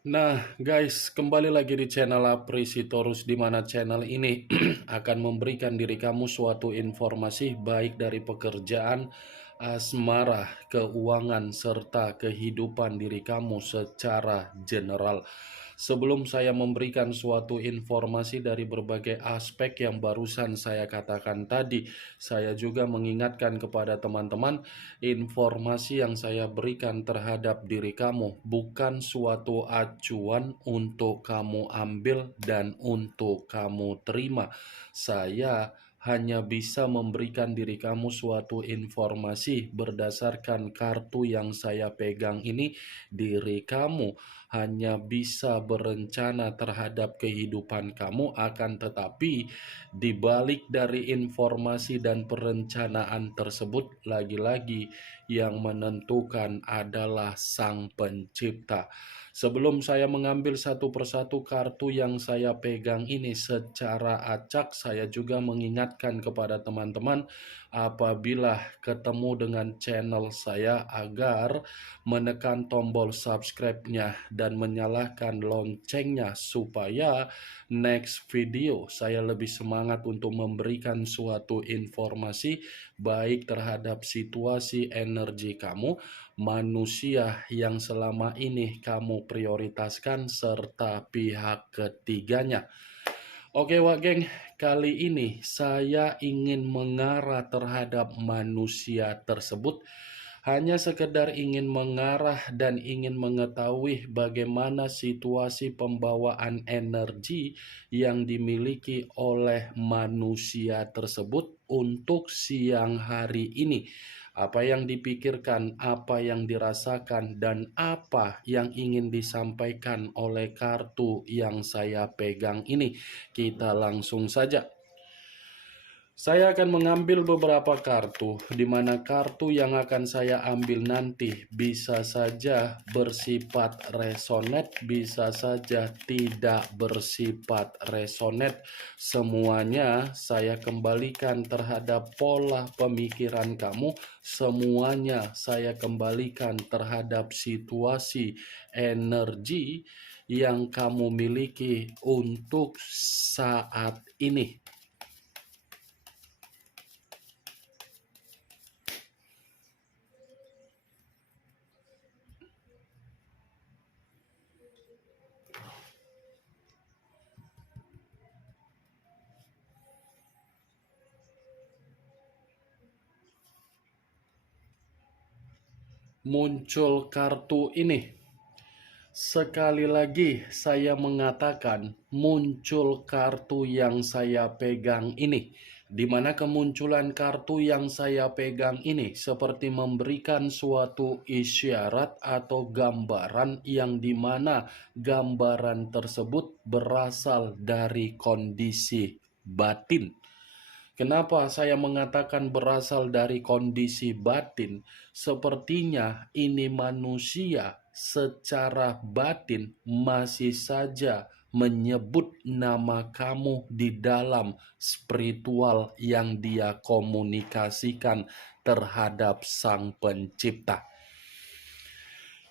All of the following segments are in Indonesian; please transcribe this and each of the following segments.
Nah, guys, kembali lagi di channel Aprisitorus, di mana channel ini akan memberikan diri kamu suatu informasi baik dari pekerjaan, asmara, keuangan, serta kehidupan diri kamu secara general. Sebelum saya memberikan suatu informasi dari berbagai aspek yang barusan saya katakan tadi, saya juga mengingatkan kepada teman-teman, informasi yang saya berikan terhadap diri kamu bukan suatu acuan untuk kamu ambil dan untuk kamu terima. Saya hanya bisa memberikan diri kamu suatu informasi berdasarkan kartu yang saya pegang ini. Diri kamu hanya bisa berencana terhadap kehidupan kamu, akan tetapi di balik dari informasi dan perencanaan tersebut, lagi-lagi yang menentukan adalah Sang Pencipta. Sebelum saya mengambil satu persatu kartu yang saya pegang ini secara acak, saya juga mengingatkan kepada teman-teman apabila ketemu dengan channel saya agar menekan tombol subscribe-nya dan menyalakan loncengnya supaya next video saya lebih semangat untuk memberikan suatu informasi baik terhadap situasi energi kamu, manusia yang selama ini kamu prioritaskan, serta pihak ketiganya. Oke Wak Geng, kali ini saya ingin mengarah terhadap manusia tersebut. Hanya sekedar ingin mengarah dan ingin mengetahui bagaimana situasi pembawaan energi yang dimiliki oleh manusia tersebut untuk siang hari ini. Apa yang dipikirkan, apa yang dirasakan, dan apa yang ingin disampaikan oleh kartu yang saya pegang ini. Kita langsung saja. Saya akan mengambil beberapa kartu, di mana kartu yang akan saya ambil nanti bisa saja bersifat resonet, bisa saja tidak bersifat resonet. Semuanya saya kembalikan terhadap pola pemikiran kamu, semuanya saya kembalikan terhadap situasi energi yang kamu miliki untuk saat ini. Muncul kartu ini. Sekali lagi saya mengatakan muncul kartu yang saya pegang ini, di mana kemunculan kartu yang saya pegang ini seperti memberikan suatu isyarat atau gambaran yang dimana gambaran tersebut berasal dari kondisi batin. Kenapa saya mengatakan berasal dari kondisi batin? Sepertinya ini manusia secara batin masih saja menyebut nama kamu di dalam spiritual yang dia komunikasikan terhadap Sang Pencipta.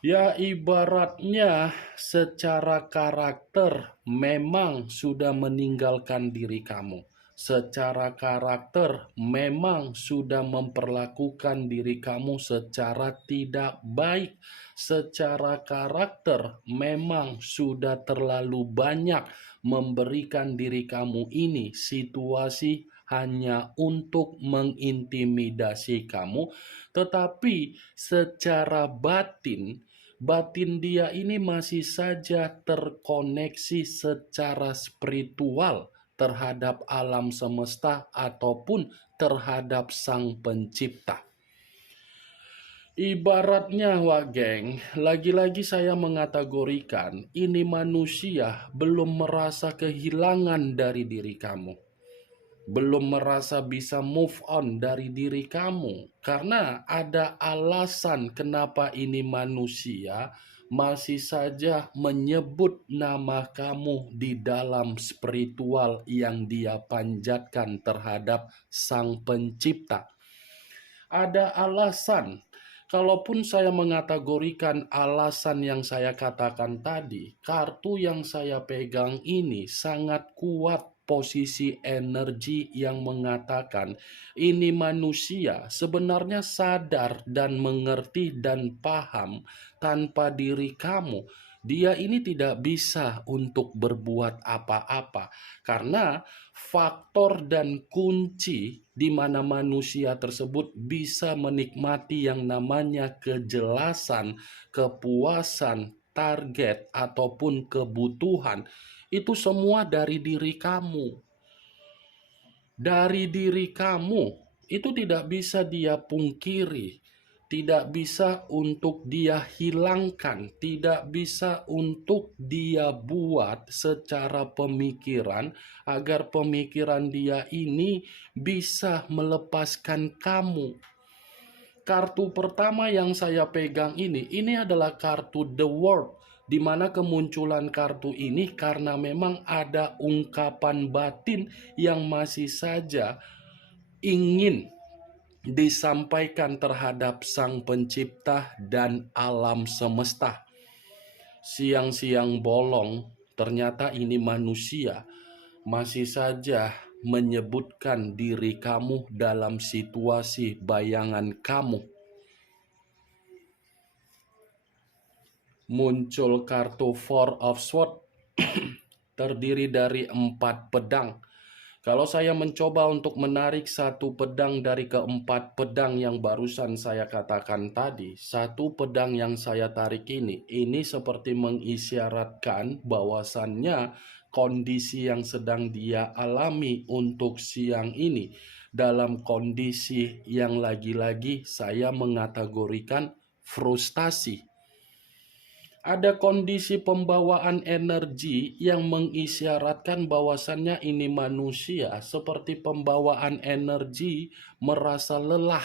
Ya, ibaratnya secara karakter memang sudah meninggalkan diri kamu. Secara karakter memang sudah memperlakukan diri kamu secara tidak baik. Secara karakter memang sudah terlalu banyak memberikan diri kamu ini situasi hanya untuk mengintimidasi kamu, tetapi secara batin dia ini masih saja terkoneksi secara spiritual terhadap alam semesta ataupun terhadap Sang Pencipta. Ibaratnya Wak Geng, lagi-lagi saya mengategorikan ini manusia belum merasa kehilangan dari diri kamu, belum merasa bisa move on dari diri kamu, karena ada alasan kenapa ini manusia masih saja menyebut nama kamu di dalam spiritual yang dia panjatkan terhadap Sang Pencipta. Ada alasan Kalaupun saya mengategorikan alasan yang saya katakan tadi, kartu yang saya pegang ini sangat kuat posisi energi yang mengatakan ini manusia sebenarnya sadar dan mengerti dan paham tanpa diri kamu. Dia ini tidak bisa untuk berbuat apa-apa karena faktor dan kunci di mana manusia tersebut bisa menikmati yang namanya kejelasan, kepuasan, target, ataupun kebutuhan. Itu semua dari diri kamu. Dari diri kamu. Itu tidak bisa dia pungkiri. Tidak bisa untuk dia hilangkan, tidak bisa untuk dia buat secara pemikiran agar pemikiran dia ini bisa melepaskan kamu. Kartu pertama yang saya pegang ini adalah kartu The World, di mana kemunculan kartu ini karena memang ada ungkapan batin yang masih saja ingin disampaikan terhadap Sang Pencipta dan alam semesta. Siang-siang bolong, ternyata ini manusia masih saja menyebutkan diri kamu dalam situasi bayangan kamu. Muncul kartu Four of Swords terdiri dari 4 pedang. Kalau saya mencoba untuk menarik satu pedang dari keempat pedang yang barusan saya katakan tadi, satu pedang yang saya tarik ini seperti mengisyaratkan bahwasannya kondisi yang sedang dia alami untuk siang ini dalam kondisi yang lagi-lagi saya mengategorikan frustasi. Ada kondisi pembawaan energi yang mengisyaratkan bahwasannya ini manusia seperti pembawaan energi merasa lelah,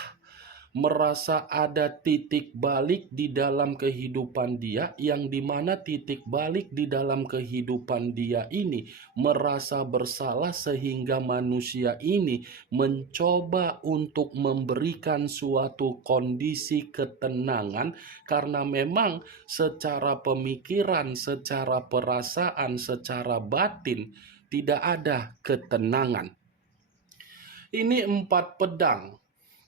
merasa ada titik balik di dalam kehidupan dia, yang dimana titik balik di dalam kehidupan dia ini merasa bersalah sehingga manusia ini mencoba untuk memberikan suatu kondisi ketenangan karena memang secara pemikiran, secara perasaan, secara batin tidak ada ketenangan. Ini 4 pedang.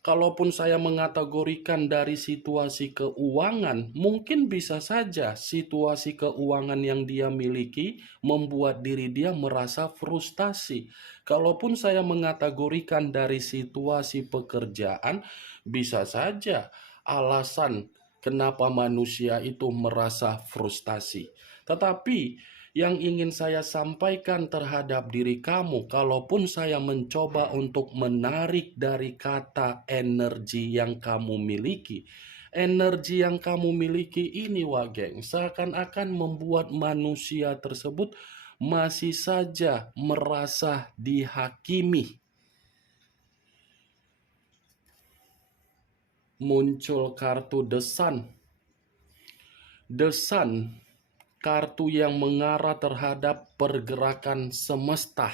Kalaupun saya mengategorikan dari situasi keuangan, mungkin bisa saja situasi keuangan yang dia miliki membuat diri dia merasa frustasi. Kalaupun saya mengategorikan dari situasi pekerjaan, bisa saja alasan kenapa manusia itu merasa frustasi. Tetapi yang ingin saya sampaikan terhadap diri kamu, kalaupun saya mencoba untuk menarik dari kata energi yang kamu miliki, energi yang kamu miliki ini, Wageng, seakan-akan membuat manusia tersebut masih saja merasa dihakimi. Muncul kartu The Sun. The Sun, kartu yang mengarah terhadap pergerakan semesta.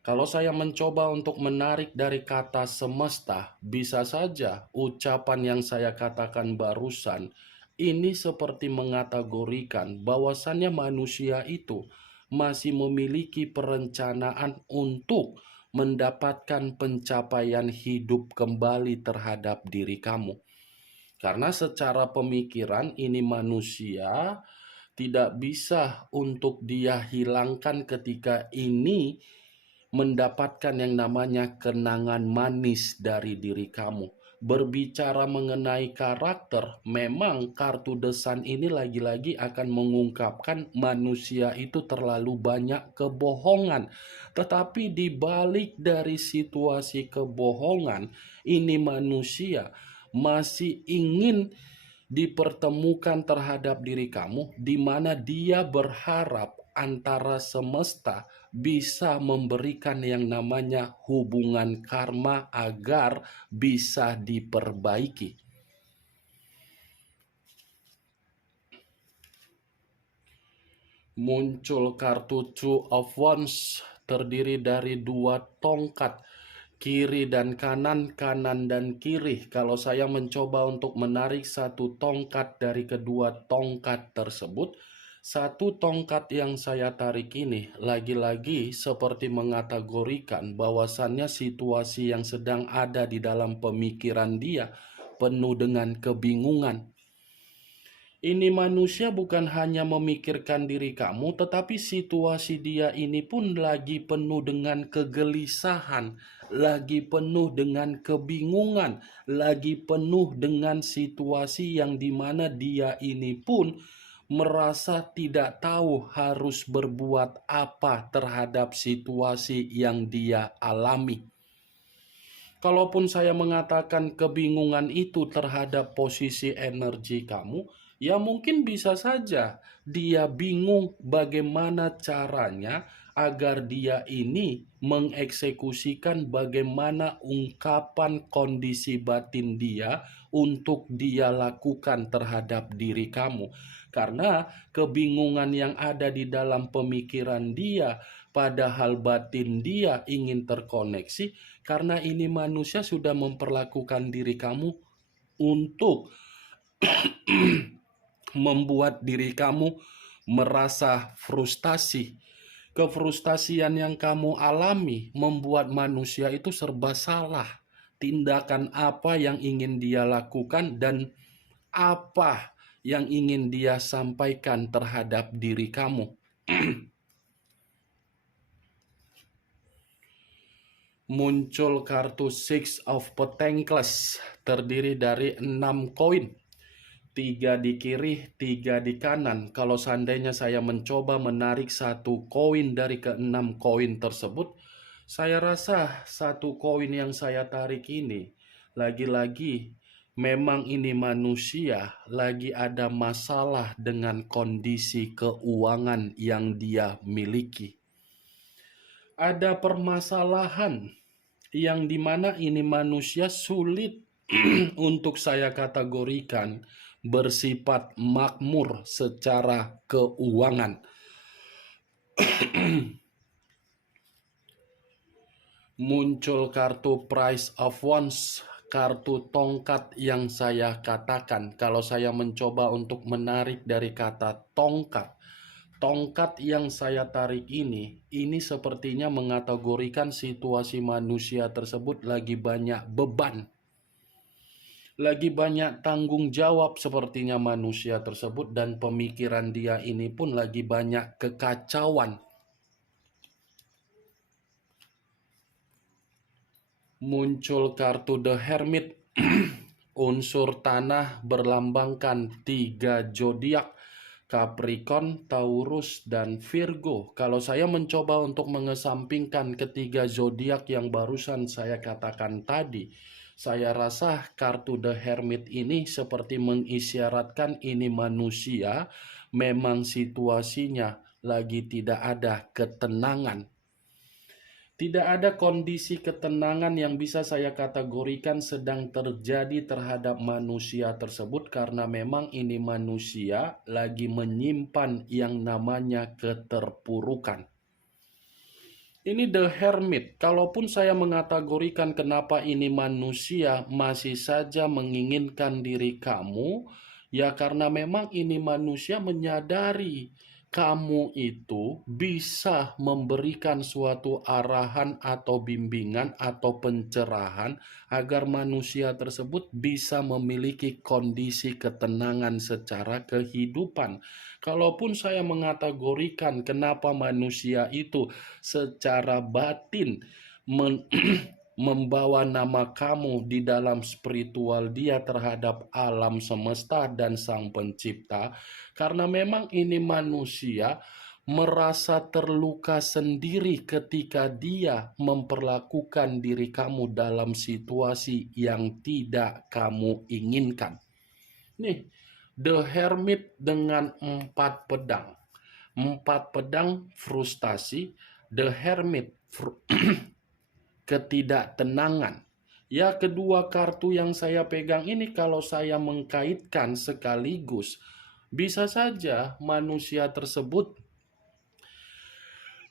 Kalau saya mencoba untuk menarik dari kata semesta, bisa saja ucapan yang saya katakan barusan ini seperti mengategorikan bahwasannya manusia itu masih memiliki perencanaan untuk mendapatkan pencapaian hidup kembali terhadap diri kamu. Karena secara pemikiran ini manusia tidak bisa untuk dia hilangkan ketika ini mendapatkan yang namanya kenangan manis dari diri kamu. Berbicara mengenai karakter, memang kartu desan ini lagi-lagi akan mengungkapkan manusia itu terlalu banyak kebohongan. Tetapi di balik dari situasi kebohongan, ini manusia masih ingin dipertemukan terhadap diri kamu, di mana dia berharap antara semesta bisa memberikan yang namanya hubungan karma agar bisa diperbaiki. Muncul kartu Two of Wands terdiri dari 2 tongkat. kiri dan kanan, kanan dan kiri. Kalau saya mencoba untuk menarik satu tongkat dari kedua tongkat tersebut, satu tongkat yang saya tarik ini lagi-lagi seperti mengategorikan bahwasannya situasi yang sedang ada di dalam pemikiran dia penuh dengan kebingungan. Ini manusia bukan hanya memikirkan diri kamu, tetapi situasi dia ini pun lagi penuh dengan kegelisahan, lagi penuh dengan kebingungan, lagi penuh dengan situasi yang dimana dia ini pun merasa tidak tahu harus berbuat apa terhadap situasi yang dia alami. Kalaupun saya mengatakan kebingungan itu terhadap posisi energi kamu, ya mungkin bisa saja dia bingung bagaimana caranya agar dia ini mengeksekusikan bagaimana ungkapan kondisi batin dia untuk dia lakukan terhadap diri kamu. Karena kebingungan yang ada di dalam pemikiran dia, padahal batin dia ingin terkoneksi, karena ini manusia sudah memperlakukan diri kamu untuk membuat diri kamu merasa frustasi. Kefrustasian yang kamu alami membuat manusia itu serba salah. Tindakan apa yang ingin dia lakukan dan apa yang ingin dia sampaikan terhadap diri kamu. Muncul kartu Six of Pentacles terdiri dari 6 koin, 3 di kiri, 3 di kanan. Kalau seandainya saya mencoba menarik satu koin dari ke-6 koin tersebut, saya rasa satu koin yang saya tarik ini lagi-lagi memang ini manusia lagi ada masalah dengan kondisi keuangan yang dia miliki. Ada permasalahan yang dimana ini manusia sulit untuk saya kategorikan bersifat makmur secara keuangan. Muncul kartu Price of Wands, kartu tongkat yang saya katakan. Kalau saya mencoba untuk menarik dari kata tongkat, tongkat yang saya tarik ini sepertinya mengategorikan situasi manusia tersebut lagi banyak beban. Lagi banyak tanggung jawab sepertinya manusia tersebut, dan pemikiran dia ini pun lagi banyak kekacauan. Muncul kartu The Hermit, unsur tanah berlambangkan 3 zodiak, Capricorn, Taurus, dan Virgo. Kalau saya mencoba untuk mengesampingkan ketiga zodiak yang barusan saya katakan tadi, saya rasa kartu The Hermit ini seperti mengisyaratkan ini manusia memang situasinya lagi tidak ada ketenangan. Tidak ada kondisi ketenangan yang bisa saya kategorikan sedang terjadi terhadap manusia tersebut, karena memang ini manusia lagi menyimpan yang namanya keterpurukan. Ini The Hermit. Kalaupun saya mengategorikan kenapa ini manusia masih saja menginginkan diri kamu, ya karena memang ini manusia menyadari kamu itu bisa memberikan suatu arahan atau bimbingan atau pencerahan agar manusia tersebut bisa memiliki kondisi ketenangan secara kehidupan. Kalaupun saya mengategorikan kenapa manusia itu secara batin membawa nama kamu di dalam spiritual dia terhadap alam semesta dan Sang Pencipta, karena memang ini manusia merasa terluka sendiri ketika dia memperlakukan diri kamu dalam situasi yang tidak kamu inginkan. Nih, The Hermit dengan 4 pedang. 4 pedang frustasi, The Hermit ketidaktenangan. Ya, kedua kartu yang saya pegang ini kalau saya mengkaitkan sekaligus, bisa saja manusia tersebut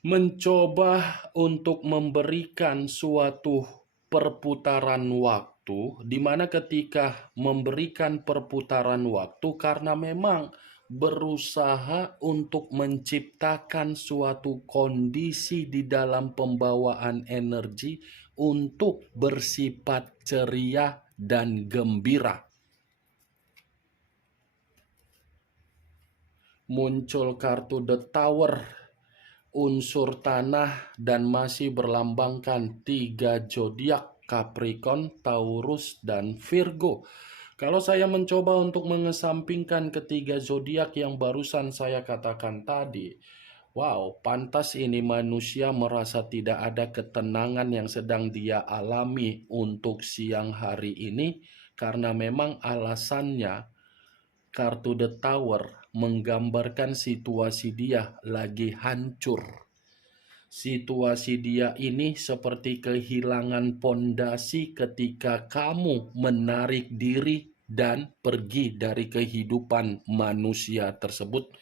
mencoba untuk memberikan suatu perputaran waktu, di mana ketika memberikan perputaran waktu karena memang berusaha untuk menciptakan suatu kondisi di dalam pembawaan energi untuk bersifat ceria dan gembira. Muncul kartu The Tower, unsur tanah, dan masih berlambangkan 3 zodiak: Capricorn, Taurus, dan Virgo. Kalau saya mencoba untuk mengesampingkan ketiga zodiak yang barusan saya katakan tadi, wow, pantas ini manusia merasa tidak ada ketenangan yang sedang dia alami untuk siang hari ini, karena memang alasannya kartu The Tower menggambarkan situasi dia lagi hancur. Situasi dia ini seperti kehilangan pondasi ketika kamu menarik diri dan pergi dari kehidupan manusia tersebut.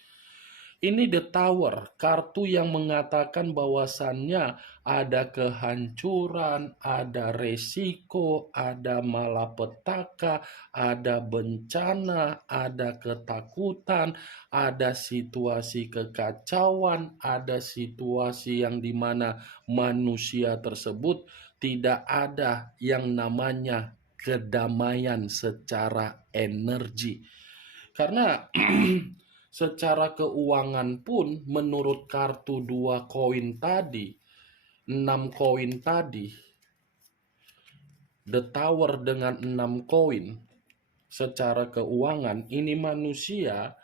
Ini The Tower, kartu yang mengatakan bahwasannya ada kehancuran, ada resiko, ada malapetaka, ada bencana, ada ketakutan, ada situasi kekacauan, ada situasi yang dimana manusia tersebut tidak ada yang namanya kedamaian secara energi. Karena secara keuangan pun menurut kartu 2 koin tadi, 6 koin tadi, The Tower dengan 6 koin, secara keuangan ini manusia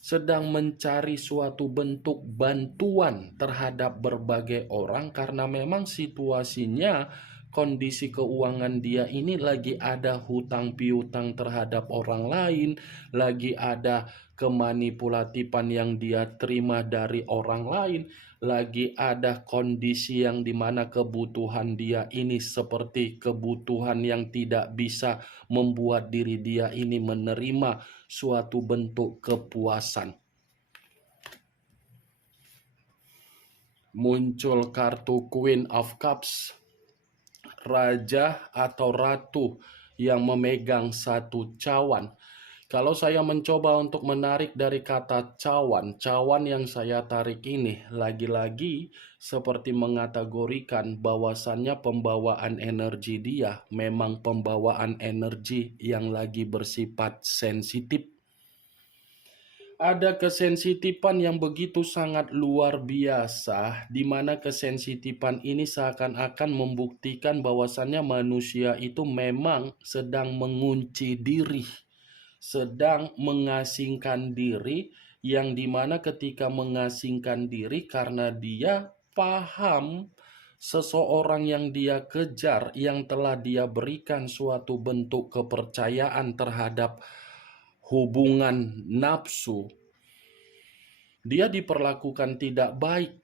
sedang mencari suatu bentuk bantuan terhadap berbagai orang karena memang situasinya, kondisi keuangan dia ini lagi ada hutang piutang terhadap orang lain, lagi ada kemanipulatifan yang dia terima dari orang lain, lagi ada kondisi yang dimana kebutuhan dia ini seperti kebutuhan yang tidak bisa membuat diri dia ini menerima suatu bentuk kepuasan. Muncul kartu Queen of Cups, raja atau ratu yang memegang satu cawan. Kalau saya mencoba untuk menarik dari kata cawan, cawan yang saya tarik ini lagi-lagi seperti mengategorikan bahwasannya pembawaan energi dia memang pembawaan energi yang lagi bersifat sensitif. Ada kesensitifan yang begitu sangat luar biasa, di mana kesensitifan ini seakan-akan membuktikan bahwasannya manusia itu memang sedang mengunci diri, sedang mengasingkan diri, yang dimana ketika mengasingkan diri karena dia paham seseorang yang dia kejar, yang telah dia berikan suatu bentuk kepercayaan terhadap hubungan nafsu, dia diperlakukan tidak baik.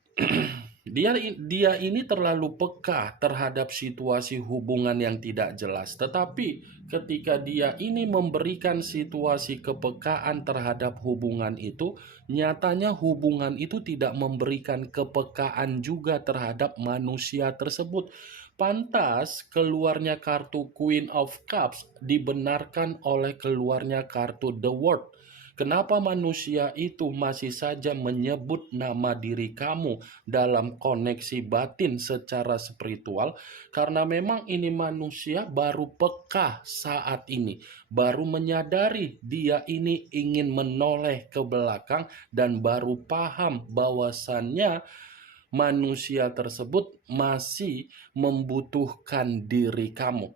Dia ini terlalu peka terhadap situasi hubungan yang tidak jelas. Tetapi ketika dia ini memberikan situasi kepekaan terhadap hubungan itu, nyatanya hubungan itu tidak memberikan kepekaan juga terhadap manusia tersebut. Pantas keluarnya kartu Queen of Cups dibenarkan oleh keluarnya kartu The World. Kenapa manusia itu masih saja menyebut nama diri kamu dalam koneksi batin secara spiritual? Karena memang ini manusia baru peka saat ini, baru menyadari dia ini ingin menoleh ke belakang dan baru paham bahwasannya manusia tersebut masih membutuhkan diri kamu.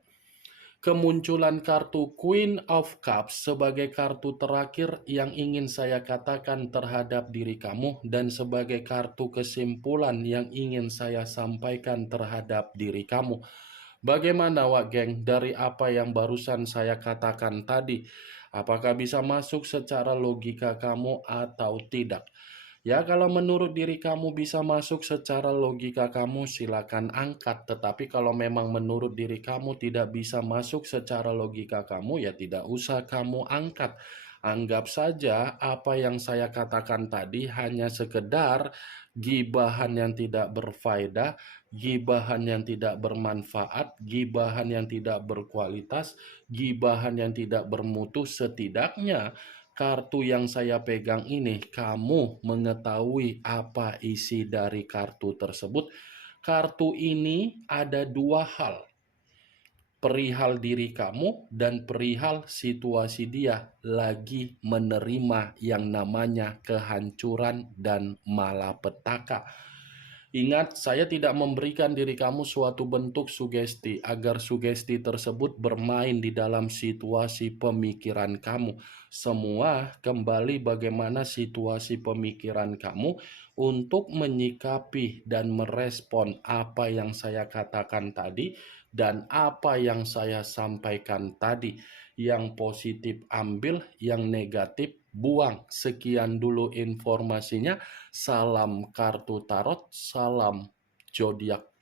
Kemunculan kartu Queen of Cups sebagai kartu terakhir yang ingin saya katakan terhadap diri kamu, dan sebagai kartu kesimpulan yang ingin saya sampaikan terhadap diri kamu. Bagaimana Wak Geng dari apa yang barusan saya katakan tadi? Apakah bisa masuk secara logika kamu atau tidak? Ya, kalau menurut diri kamu bisa masuk secara logika kamu, silakan angkat. Tetapi kalau memang menurut diri kamu tidak bisa masuk secara logika kamu, ya tidak usah kamu angkat. Anggap saja apa yang saya katakan tadi hanya sekedar gibahan yang tidak berfaedah, gibahan yang tidak bermanfaat, gibahan yang tidak berkualitas, gibahan yang tidak bermutu. Setidaknya kartu yang saya pegang ini, kamu mengetahui apa isi dari kartu tersebut. Kartu ini ada dua hal, perihal diri kamu dan perihal situasi dia lagi menerima yang namanya kehancuran dan malapetaka. Ingat, saya tidak memberikan diri kamu suatu bentuk sugesti agar sugesti tersebut bermain di dalam situasi pemikiran kamu. Semua kembali bagaimana situasi pemikiran kamu untuk menyikapi dan merespon apa yang saya katakan tadi dan apa yang saya sampaikan tadi. Yang positif ambil, yang negatif buang. Sekian dulu informasinya. Salam kartu tarot, salam zodiak